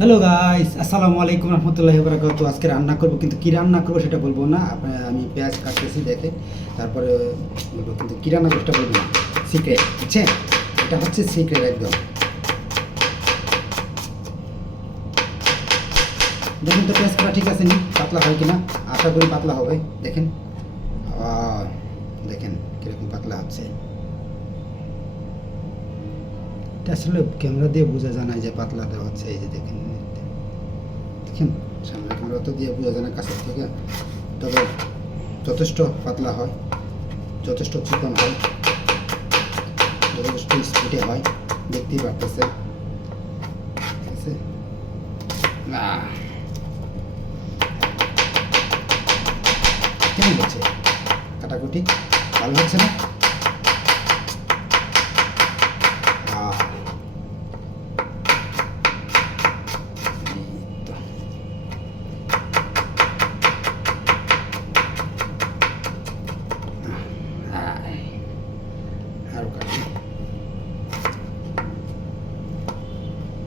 Hello guys, আসসালামু আলাইকুম রহমতুল্লাহি ওয়া বারাকাতুহু। আজকে রান্না করব, কিন্তু কি রান্না করব সেটা বলবো না। আমি পেঁয়াজ কাটতেছি দেখে, তারপরে বলবো, কিন্তু কি রান্না করতে বলবো না। সিক্রেট, বুঝছেন? এটা হচ্ছে সিক্রেট একদম। দেখুন তো পেঁয়াজ কাটা ঠিক আছে নি, পাতলা হয় কিনা। আশা করি পাতলা হবে। দেখেন, দেখেন কীরকম পাতলা হচ্ছে। এটা আসলে ক্যামেরা দিয়ে বোঝা যায় না যে পাতলা দেওয়া হচ্ছে। এই যে দেখেন দেখেন, সামনে ক্যামেরা তো দিয়ে বোঝা যায় না কাছের থেকে, তবে যথেষ্ট পাতলা হয়, যথেষ্ট চিকন হয়, যথেষ্ট স্পিডে হয়, দেখতেই পারতেছে। ঠিক আছে, কেমন হচ্ছে কাটাকুটি? ভালো হচ্ছে না? আরও কাটি।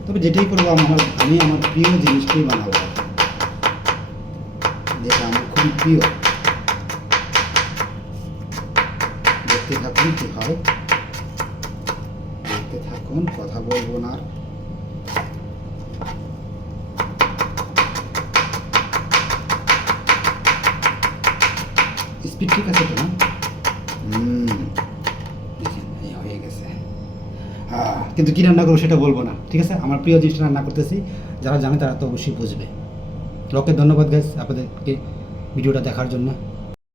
তবে যেটাই করবো আমি আমার প্রিয় জিনিসটাই বানাবো, যেটা আমার খুবই প্রিয়। দেখতে থাকুন কি হয়, দেখতে থাকুন, কথা বলবো না আর। স্পিড ঠিক আছে তো না? দেখেন এই হয়ে গেছে। কিন্তু কী রান্না করবো সেটা বলবো না, ঠিক আছে? আমার প্রিয় জিনিসটা রান্না করতেছি, যারা জানে তারা তো অবশ্যই বুঝবে। ওকে, ধন্যবাদ গাইস আপনাদেরকে ভিডিওটা দেখার জন্য।